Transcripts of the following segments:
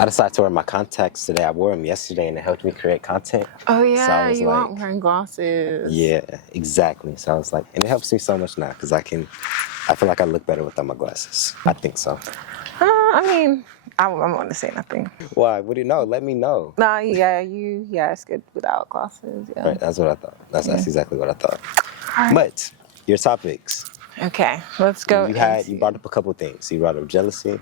I decided to wear my contacts today. I wore them yesterday and it helped me create content. Oh So yeah, I was you aren't like, wearing glasses. yeah, exactly. So I was like, and it helps me so much now because I feel like I look better without my glasses. I think so. I mean, I'm going to say nothing. Why? What do you know? Let me know. Nah, yeah, it's good without glasses. Yeah. Right, that's what I thought. That's exactly what I thought. Alright. But your topics. Okay, let's go. You brought up a couple things. You brought up jealousy.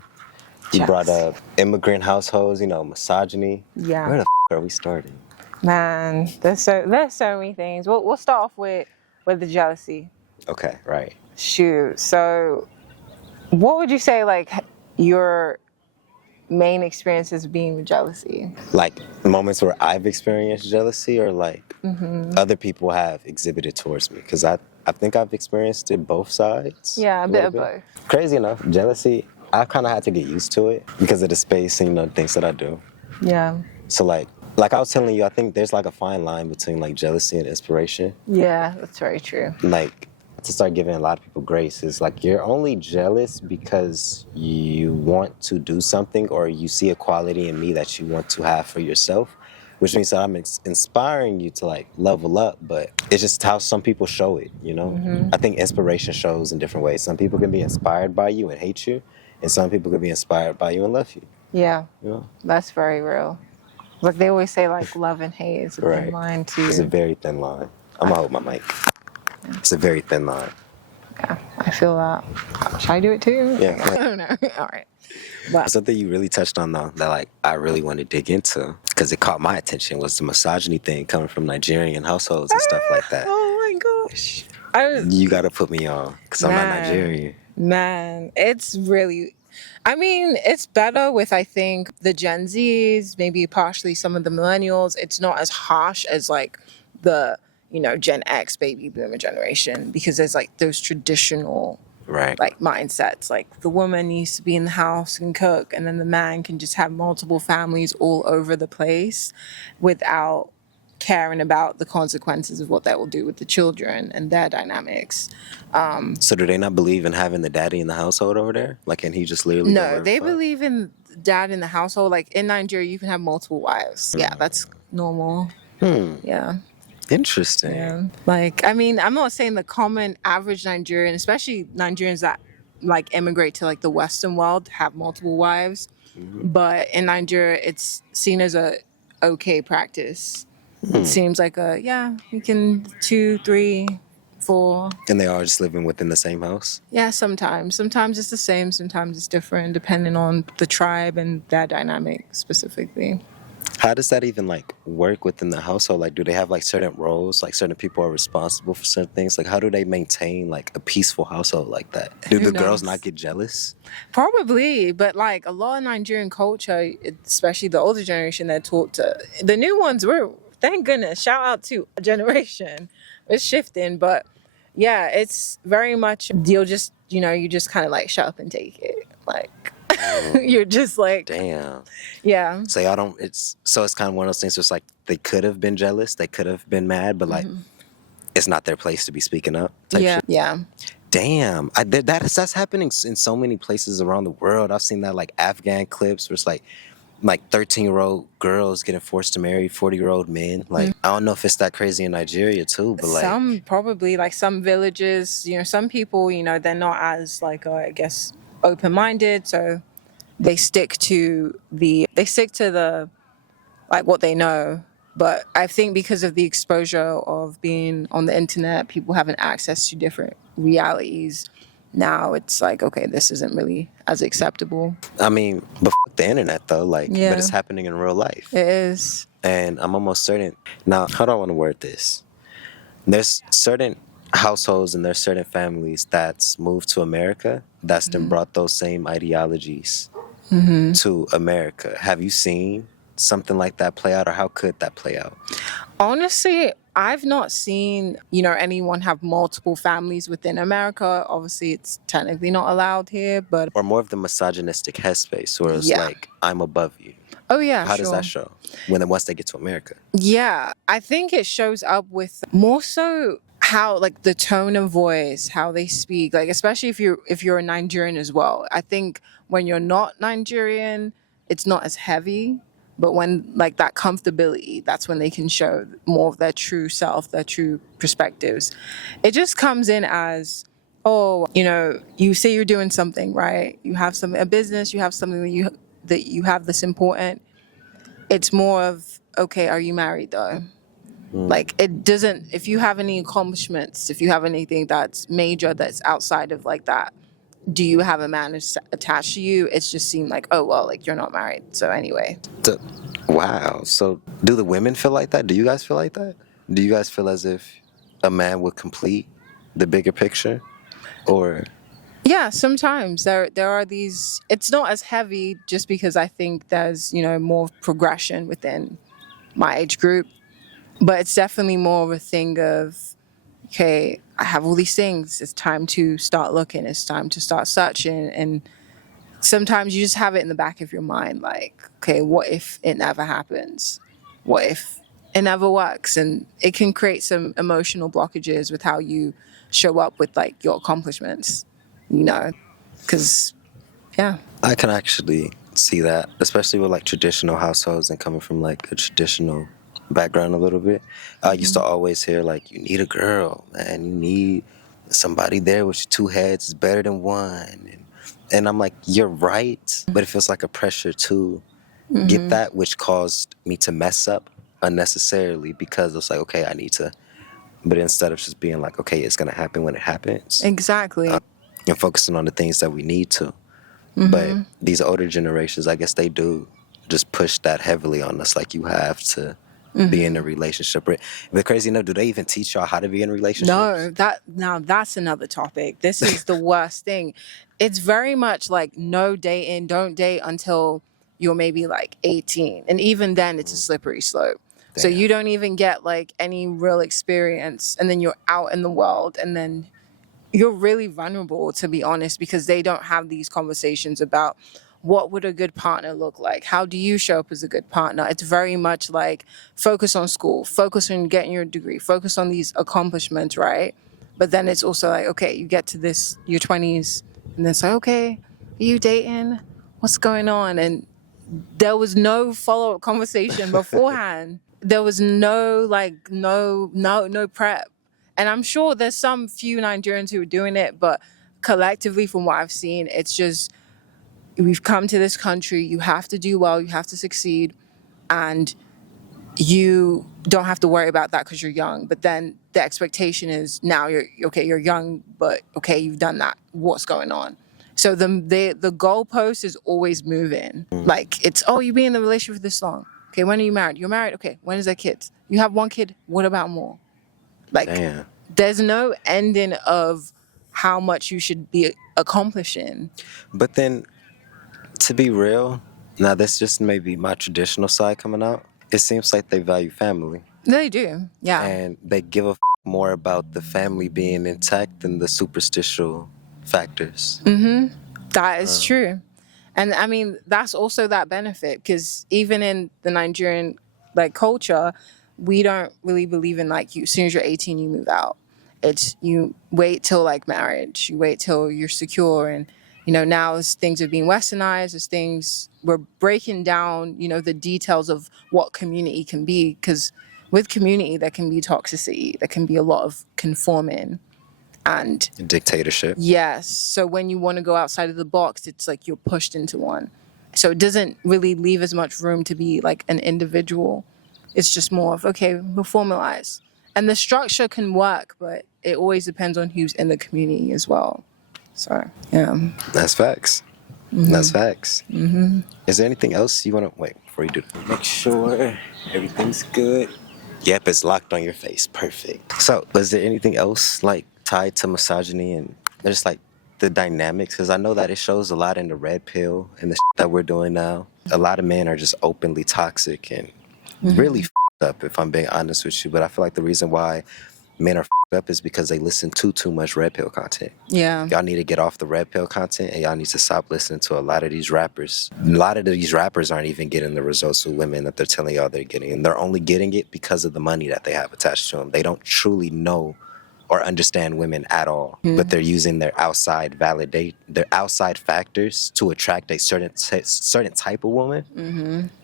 You brought up immigrant households. Misogyny. Yeah. Where the are we starting? Man, there's so many things. We'll start off with the jealousy. Okay, right. Shoot. So, what would you say like your main experiences being with jealousy? Like moments where I've experienced jealousy, or like other people have exhibited towards me, because I think I've experienced it both sides. Yeah, a bit of both. Crazy enough, jealousy, I kind of had to get used to it because of the space and things that I do. Yeah. So like I was telling you, I think there's like a fine line between like jealousy and inspiration. Yeah, that's very true. Like, to start giving a lot of people grace is like, you're only jealous because you want to do something or you see a quality in me that you want to have for yourself, which means that I'm inspiring you to like level up, but it's just how some people show it, I think inspiration shows in different ways. Some people can be inspired by you and hate you, and some people can be inspired by you and love you. Yeah, that's very real. Like they always say, like love and hate is a thin line too. It's a very thin line. I'm gonna hold my mic. It's a very thin line. Yeah, I feel that. Should I do it too? Yeah. I don't know. All right. But something you really touched on though that like I really want to dig into because it caught my attention was the misogyny thing coming from Nigerian households and stuff like that. Oh my gosh. You gotta put me on because I'm not Nigerian. Man, it's really, I mean, it's better with, I think, the Gen Zs, maybe partially some of the millennials. It's not as harsh as like the, Gen X baby boomer generation, because there's like those traditional like mindsets. Like the woman needs to be in the house and cook, and then the man can just have multiple families all over the place without caring about the consequences of what that will do with the children and their dynamics. So do they not believe in having the daddy in the household over there? Like, can he just literally No, they believe in dad in the household. Like in Nigeria, you can have multiple wives. Yeah, that's normal. Yeah. Interesting. Yeah. Like, I mean, I'm not saying the common average Nigerian, especially Nigerians that like immigrate to like the Western world, have multiple wives. But in Nigeria, it's seen as a okay practice. It seems like you can 2, 3, 4. And they are just living within the same house? Yeah, sometimes. Sometimes it's the same, sometimes it's different, depending on the tribe and that dynamic specifically. How does that even like work within the household? Like, do they have like certain roles? Like certain people are responsible for certain things? Like, how do they maintain like a peaceful household like that? Do the girls not get jealous? Probably, but like a lot of Nigerian culture, especially the older generation, they're taught to. The new ones were, thank goodness, shout out to a generation. It's shifting, but yeah, it's very much you just kind of like shut up and take it. Like you're just like, damn. Yeah. So y'all don't. It's kind of one of those things. Where it's like they could have been jealous, they could have been mad, but like it's not their place to be speaking up. Yeah. Yeah. Damn, that's happening in so many places around the world. I've seen that like Afghan clips where it's like 13-year-old girls getting forced to marry 40-year-old men. Like I don't know if it's that crazy in Nigeria too, but like some probably like some villages. Some people they're not as like I guess open-minded, so they stick to the like what they know. But I think because of the exposure of being on the internet, people having access to different realities, now it's like, okay, this isn't really as acceptable. I mean, but the internet though, like, but it's happening in real life. It is. And I'm almost certain. Now, how do I want to word this? There's certain households and there's certain families that's moved to America that's then brought those same ideologies to America. Have you seen something like that play out, or how could that play out? Honestly, I've not seen, anyone have multiple families within America. Obviously, it's technically not allowed here, but... Or more of the misogynistic headspace, where it's like, I'm above you. Oh, yeah, How does that show once they get to America? Yeah, I think it shows up with more so how, like, the tone of voice, how they speak, like, especially if you're a Nigerian as well. I think when you're not Nigerian, it's not as heavy. But when like that comfortability, that's when they can show more of their true self, their true perspectives. It just comes in as, oh, you say you're doing something, right? You have a business, you have something that you have this important. It's more of, okay, are you married though? Like it doesn't, if you have any accomplishments, if you have anything that's major that's outside of like that, do you have a man attached to you? It's just seemed like, oh well, like you're not married, so anyway. So, wow. So do the women feel like that? Do you guys feel like that? Do you guys feel as if a man would complete the bigger picture? Or Yeah, sometimes there are these. It's not as heavy just because I think there's more progression within my age group, but it's definitely more of a thing of, okay, I have all these things. It's time to start looking. It's time to start searching. And sometimes you just have it in the back of your mind, like, okay, what if it never happens? What if it never works? And it can create some emotional blockages with how you show up with like your accomplishments, because, yeah. I can actually see that, especially with like traditional households and coming from like a traditional background a little bit. I used to always hear like, you need a girl, man. You need somebody there with two heads is better than one. And I'm like, you're right, but it feels like a pressure to get that, which caused me to mess up unnecessarily because it's like, okay, I need to. But instead of just being like, okay, it's going to happen when it happens, Exactly. and focusing on the things that we need to. But these older generations, I guess they do just push that heavily on us, like you have to be in a relationship. But crazy enough, do they even teach y'all how to be in relationships? No, now that's another topic. This is the worst thing. It's very much like no dating, don't date until you're maybe like 18. And even then it's a slippery slope. So Damn. you don't even get like any real experience, and then you're out in the world, and then you're really vulnerable, to be honest, because they don't have these conversations about what would a good partner look like? How do you show up as a good partner? It's very much like focus on school, focus on getting your degree, focus on these accomplishments, right? But then it's also like, okay, you get to your 20s, and then it's like, okay, are you dating? What's going on? And there was no follow-up conversation beforehand. There was no prep. And I'm sure there's some few Nigerians who are doing it, but collectively from what I've seen, it's just, we've come to this country, you have to do well, you have to succeed, and you don't have to worry about that because you're young. But then the expectation is now you're young, but okay, you've done that. What's going on? So the goalpost is always moving. Like it's, oh, you've been in the relationship for this long. Okay, when are you married? You're married. Okay, when is that kids? You have one kid. What about more? Like, Damn. there's no ending of how much you should be accomplishing. But then, to be real, now this just may be my traditional side coming out. It seems like they value family. They do, yeah. And they give a more about the family being intact than the superstitial factors. That is true. And I mean, that's also that benefit, because even in the Nigerian like culture, we don't really believe in like, as soon as you're 18, you move out. It's, you wait till like marriage, you wait till you're secure. And now as things are being westernized, as things, we're breaking down the details of what community can be, because with community there can be toxicity, there can be a lot of conforming and Dictatorship. yes. So when you want to go outside of the box, it's like you're pushed into one. So it doesn't really leave as much room to be like an individual. It's just more of, okay, we'll formalize. And the structure can work, but it always depends on who's in the community as well. So, yeah. That's facts. That's facts. Is there anything else you want to, wait, before you do that? Make sure everything's good. Yep, it's locked on your face. Perfect. So, is there anything else like tied to misogyny and just like the dynamics? Because I know that it shows a lot in the red pill and the that we're doing now. A lot of men are just openly toxic and really up, if I'm being honest with you. But I feel like the reason why men are up is because they listen to too much red pill content. Yeah. Y'all need to get off the red pill content, and y'all need to stop listening to a lot of these rappers. A lot of these rappers aren't even getting the results with women that they're telling y'all they're getting, and they're only getting it because of the money that they have attached to them. They don't truly know or understand women at all, but they're using their their outside factors to attract a certain type of woman,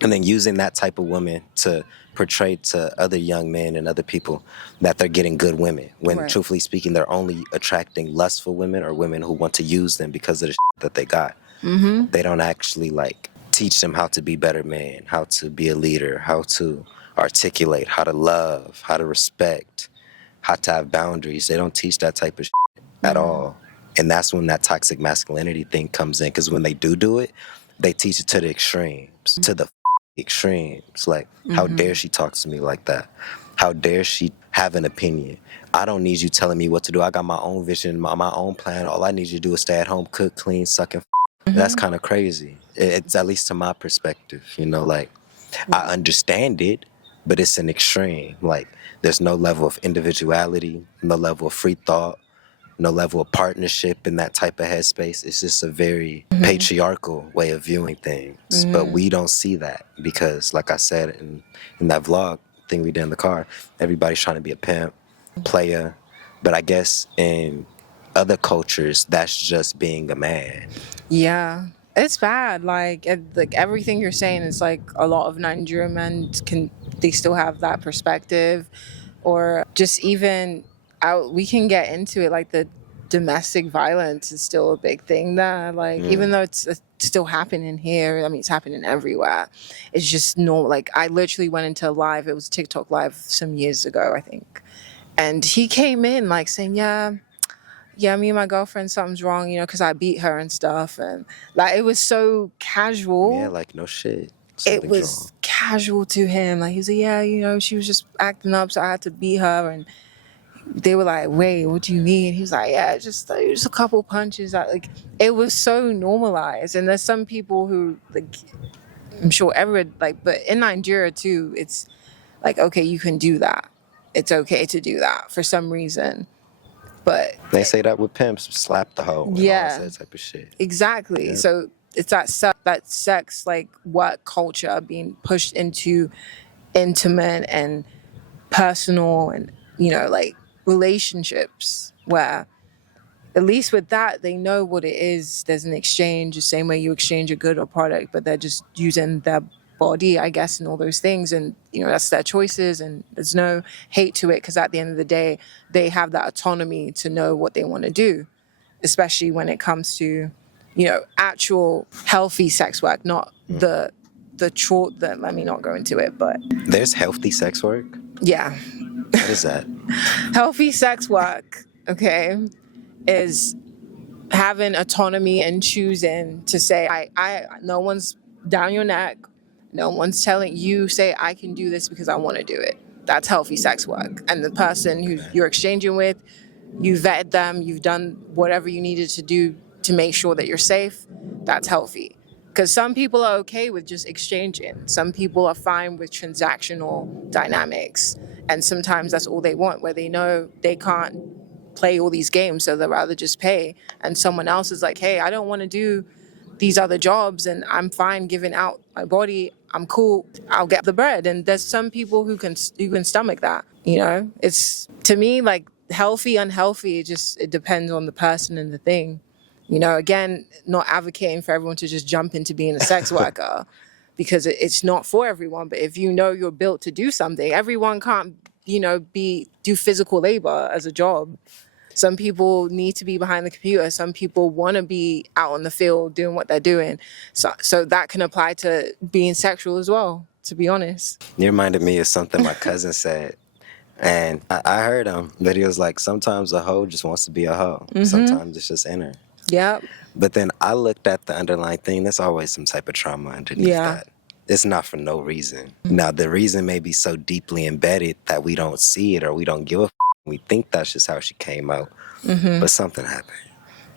and then using that type of woman to portray to other young men and other people that they're getting good women, when Right. truthfully speaking, they're only attracting lustful women or women who want to use them because of the that they got. They don't actually like teach them how to be better men, how to be a leader, how to articulate, how to love, how to respect, how to have boundaries. They don't teach that type of at all. And that's when that toxic masculinity thing comes in, because when they do it, they teach it to the extremes, to the extremes. Like, how dare she talk to me like that? How dare she have an opinion? I don't need you telling me what to do. I got my own vision, my own plan. All I need you to do is stay at home, cook, clean, suck, and that's kind of crazy. It's at least to my perspective, you know, like, I understand it, but it's an extreme. Like, there's no level of individuality, no level of free thought, no level of partnership in that type of headspace. It's just a very patriarchal way of viewing things. But we don't see that because, like I said in that vlog thing we did in the car, everybody's trying to be a pimp, player. But I guess in other cultures, that's just being a man. Yeah, it's bad. Like everything you're saying is like a lot of Nigerian men they still have that perspective, or just even out. We can get into it. Like the domestic violence is still a big thing there. Like even though it's still happening here, I mean it's happening everywhere. It's just normal. Like I literally went into a live. It was TikTok live some years ago, I think, and he came in like saying, yeah, me and my girlfriend, something's wrong, you know, because I beat her and stuff. And like, it was so casual. Yeah, like, no shit. It Something's was wrong. casual to him. Like, he was like, yeah, you know, she was just acting up, so I had to beat her. And they were like, wait, what do you mean? He was like, yeah, just a couple punches. Like, it was so normalized. And there's some people who, like, I'm sure everyone, like, but in Nigeria too, it's like, okay, you can do that. It's okay to do that for some reason. But They say that with pimps, slap the hoe, and all yeah, that type of shit. exactly. Yeah. So it's that sex, like what culture being pushed into intimate and personal and, you know, like relationships where at least with that, they know what it is. There's an exchange, the same way you exchange a good or product, but they're just using their body, I guess, and all those things. And, you know, that's their choices. And there's no hate to it because at the end of the day, they have that autonomy to know what they want to do, especially when it comes to, you know, actual healthy sex work, not the let me not go into it, but There's healthy sex work? yeah. What is that? Healthy sex work, okay, is having autonomy and choosing to say, I no one's down your neck, no one's telling you say I can do this because I want to do it. That's healthy sex work. And the person who you're exchanging with, you vetted them, you've done whatever you needed to do to make sure that you're safe. That's healthy. Because some people are okay with just exchanging. Some people are fine with transactional dynamics. And sometimes that's all they want, where they know they can't play all these games, so they'd rather just pay. And someone else is like, hey, I don't want to do these other jobs and I'm fine giving out my body. I'm cool. I'll get the bread. And there's some people who can stomach that. You know, it's to me like healthy, unhealthy. It depends on the person and the thing. You know, again, not advocating for everyone to just jump into being a sex worker because it's not for everyone. But if you know you're built to do something, everyone can't, you know, do physical labor as a job. Some people need to be behind the computer. Some people want to be out on the field doing what they're doing. So that can apply to being sexual as well, to be honest. You reminded me of something my cousin said. And I heard him, that he was like, sometimes a hoe just wants to be a hoe. Sometimes it's just in her. Yep. But then I looked at the underlying thing. There's always some type of trauma underneath Yeah. that. It's not for no reason. Now, the reason may be so deeply embedded that we don't see it or we don't give a f. We think that's just how she came out. But something happened.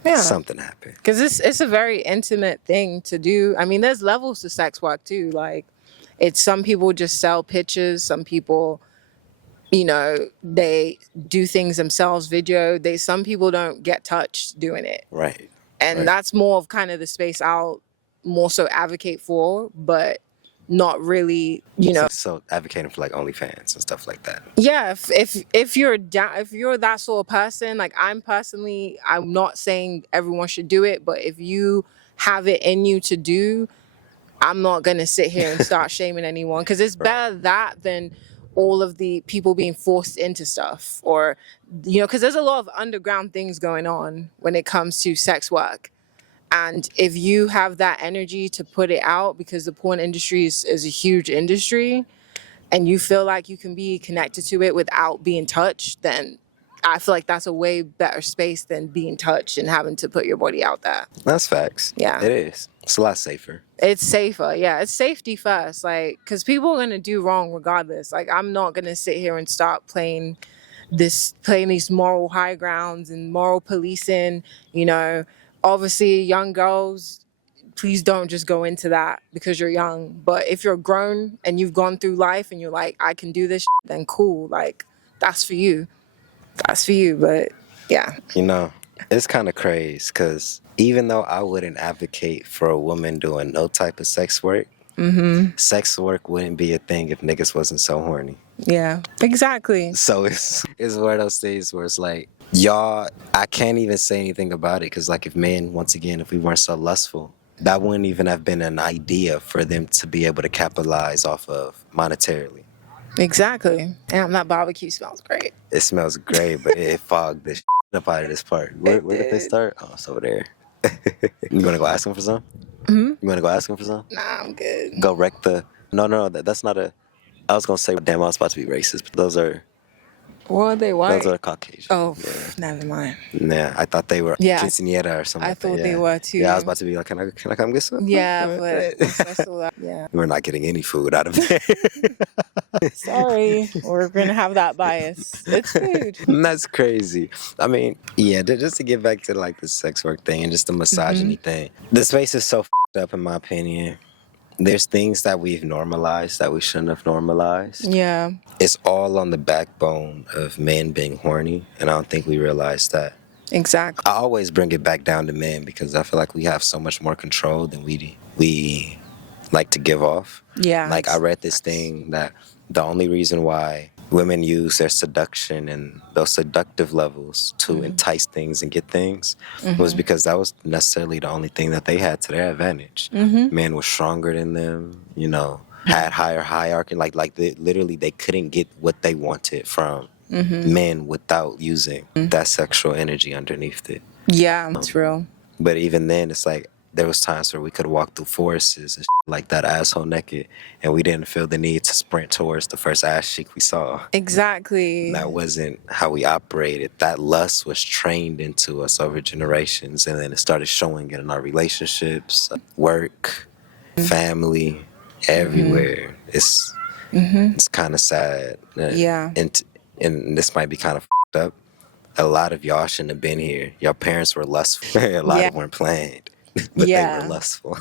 Yeah. Something happened. Because it's a very intimate thing to do. I mean, there's levels to sex work too. Like, it's some people just sell pictures. Some people, you know, they do things themselves, video. Some people don't get touched doing it. Right. And Right. that's more of kind of the space I'll more so advocate for. But not really, you know. So advocating for like OnlyFans and stuff like that. Yeah, if you're down, if you're that sort of person, like I'm not saying everyone should do it, but if you have it in you to do, I'm not gonna sit here and start shaming anyone, because it's better that than all of the people being forced into stuff, or because there's a lot of underground things going on when it comes to sex work. And if you have that energy to put it out, because the porn industry is a huge industry, and you feel like you can be connected to it without being touched, then I feel like that's a way better space than being touched and having to put your body out there. That's facts. Yeah. It is. It's a lot safer. It's safer. Yeah, it's safety first. Like, because people are going to do wrong regardless. Like, I'm not going to sit here and start playing these moral high grounds and moral policing. Obviously, young girls, please don't just go into that because you're young. But if you're grown and you've gone through life and you're like, I can do this, then cool. Like, that's for you. That's for you. But yeah. It's kind of crazy because even though I wouldn't advocate for a woman doing no type of sex work, sex work wouldn't be a thing if niggas wasn't so horny. Yeah, exactly. So it's one of those things where it's like, y'all, I can't even say anything about it because, like, if men, once again, if we weren't so lustful, that wouldn't even have been an idea for them to be able to capitalize off of monetarily. Exactly. Damn, that barbecue smells great. It smells great, but it fogged the up out of this part. Where did they start? Oh, it's over there. You want to go ask them for some? You want to go ask them for some? Nah, I'm good. Go wreck the... No, that's not a... I was going to say, damn, I was about to be racist, but those are... What are they, white? Those are Caucasian. Oh, yeah. Never mind. Nah, I thought they were quinceañera or something. I like thought that. they were too. Yeah, I was about to be like, can I come get some? Yeah, but yeah. We're not getting any food out of there. Sorry, we're gonna have that bias. It's food. That's crazy. I mean, yeah, just to get back to like the sex work thing and just the misogyny thing. The space is so up in my opinion. There's things that we've normalized that we shouldn't have normalized. Yeah. It's all on the backbone of men being horny, and I don't think we realize that. Exactly. I always bring it back down to men because I feel like we have so much more control than we like to give off. Yeah. Like, I read this thing that the only reason why women use their seduction and those seductive levels to entice things and get things was because that was necessarily the only thing that they had to their advantage. Men were stronger than them, had higher hierarchy. Like they couldn't get what they wanted from men without using that sexual energy underneath it. Yeah, it's real. But even then, it's like there was times where we could walk through forests and like that, asshole naked, and we didn't feel the need to sprint towards the first ass cheek we saw. Exactly. That wasn't how we operated. That lust was trained into us over generations, and then it started showing it in our relationships, work, family, everywhere. It's kind of sad. Yeah. And this might be kind of up. A lot of y'all shouldn't have been here. Your parents were lustful. A lot of them weren't planned. But they were lustful.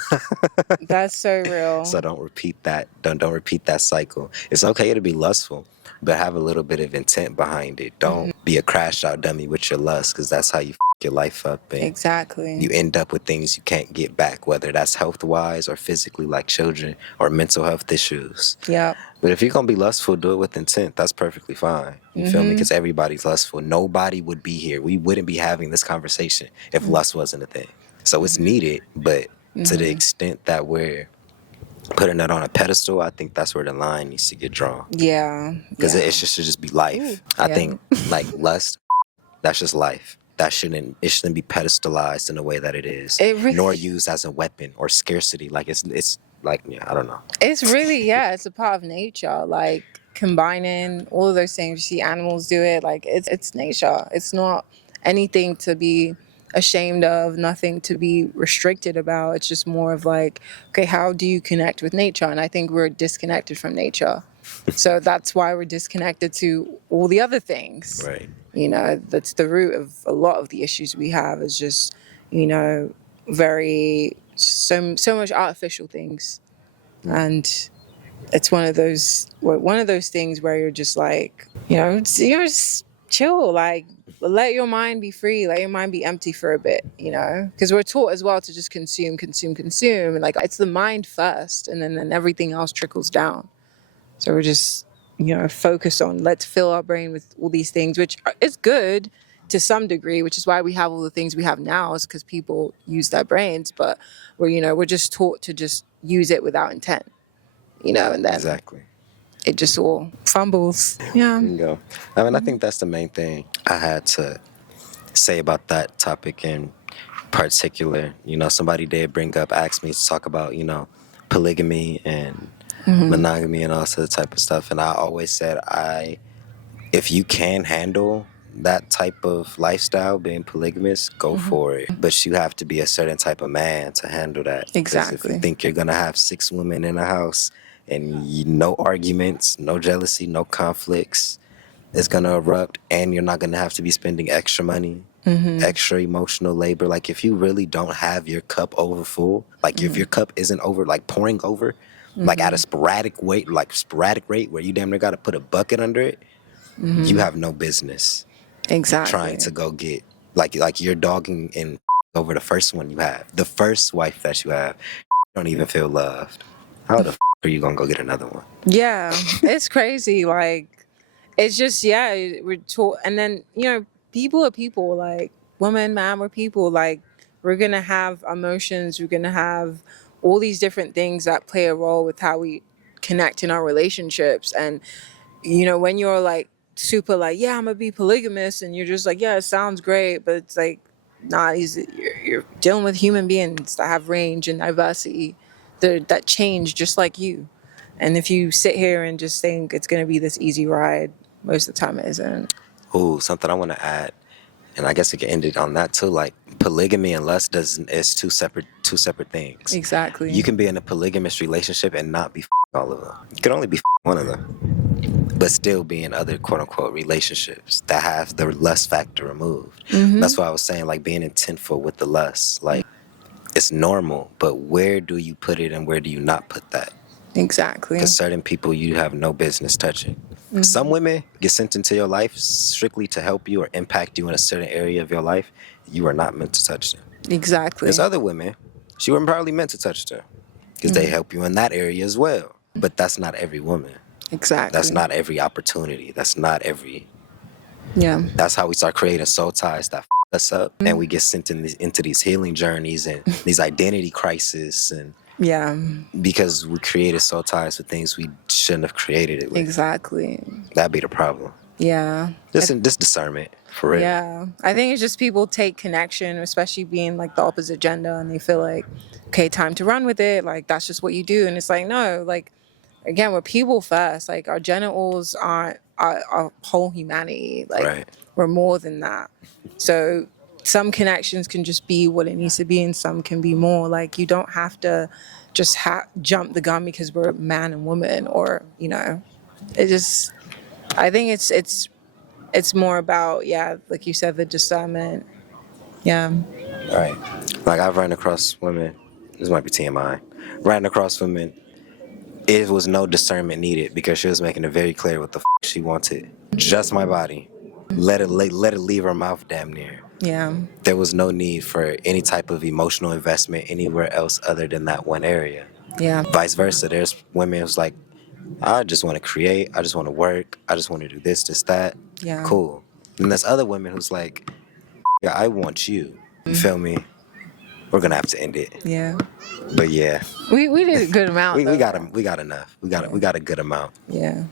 That's so real. So don't repeat that. Don't repeat that cycle. It's okay to be lustful, but have a little bit of intent behind it. Don't be a crash out dummy with your lust, because that's how you your life up. And exactly. You end up with things you can't get back, whether that's health-wise or physically, like children, or mental health issues. Yeah. But if you're going to be lustful, do it with intent. That's perfectly fine. You feel me? Because everybody's lustful. Nobody would be here. We wouldn't be having this conversation if lust wasn't a thing. So it's needed, but to the extent that we're putting it on a pedestal, I think that's where the line needs to get drawn. Yeah. Because it should just be life. Ooh, I think like lust, that's just life. It shouldn't be pedestalized in the way that it is, nor used as a weapon or scarcity. Like it's like, I don't know. It's really, it's a part of nature. Like combining all of those things. You see animals do it. Like it's nature. It's not anything to be ashamed of, nothing to be restricted about. It's just more of like, okay, how do you connect with nature? And I think we're disconnected from nature. So that's why we're disconnected to all the other things. Right. That's the root of a lot of the issues we have, is just, very, so much artificial things. And it's one of those things where you're just like, just chill, like let your mind be free, let your mind be empty for a bit, because we're taught as well to just consume, consume, consume, and like it's the mind first, and then everything else trickles down. So we're just, focused on let's fill our brain with all these things, which is good to some degree, which is why we have all the things we have now, is because people use their brains, but we're just taught to just use it without intent, and then Exactly. it just all fumbles. Yeah. There you go. I mean, I think that's the main thing I had to say about that topic in particular. Somebody did ask me to talk about, polygamy and monogamy and all sorts of type of stuff. And I always said, if you can handle that type of lifestyle, being polygamous, go for it. But you have to be a certain type of man to handle that. 'Cause Exactly. if you think you're going to have 6 women in a house and no arguments, no jealousy, no conflicts, it's going to erupt, and you're not going to have to be spending extra money, extra emotional labor. Like, if you really don't have your cup over full, like if your cup isn't over, like pouring over, like at a sporadic rate where you damn near got to put a bucket under it, you have no business Exactly. trying to go get, like you're dogging in over the first one you have, the first wife that you have. You don't even feel loved. How the are you gonna go get another one? Yeah, it's crazy. Like, it's just, yeah, we're taught. And then, people are people, like, woman, man, we're people. Like, we're going to have emotions. We're going to have all these different things that play a role with how we connect in our relationships. And, when you're like super like, yeah, I'm going to be polygamous, and you're just like, yeah, it sounds great. But it's like, nah, you're dealing with human beings that have range and diversity that change just like you. And if you sit here and just think it's going to be this easy ride, most of the time it isn't. Ooh, something I want to add, and I guess we can end it on that too. Like, polygamy and lust is two separate things. Exactly. You can be in a polygamous relationship and not be all of them. You can only be one of them, but still be in other quote unquote relationships that have the lust factor removed. That's why I was saying, like, being intentful with the lust, like, it's normal, but where do you put it and where do you not put that? Exactly. Because certain people you have no business touching. Some women get sent into your life strictly to help you or impact you in a certain area of your life. You are not meant to touch them. Exactly. There's other women, you weren't probably meant to touch them because they help you in that area as well. But that's not every woman. Exactly. That's not every opportunity. That's not every... Yeah. That's how we start creating soul ties that us up, and we get sent into these healing journeys and these identity crises, and Yeah. because we created soul ties with things we shouldn't have created it with. Exactly. That'd be the problem. Yeah. This discernment, for real. Yeah. I think it's just people take connection, especially being like the opposite gender, and they feel like, okay, time to run with it. Like, that's just what you do. And it's like, no, like, again, we're people first. Like, our genitals aren't our whole humanity. Like, Right. we're more than that. So some connections can just be what it needs to be, and some can be more. Like, you don't have to just jump the gun because we're man and woman, or, it just, I think it's more about, yeah, like you said, the discernment. Yeah. Right. Like, I've run across women, this might be TMI, ran across women, it was no discernment needed because she was making it very clear what the she wanted. Just my body. Let it leave her mouth damn near. Yeah. There was no need for any type of emotional investment anywhere else other than that one area. Yeah. Vice versa, there's women who's like, I just want to create, I just want to work, I just want to do this, that. Yeah. Cool. And there's other women who's like, yeah, I want you. You feel me? We're gonna have to end it. Yeah. But yeah, We did a good amount. we though. got enough. We got a good amount. Yeah.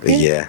But yeah.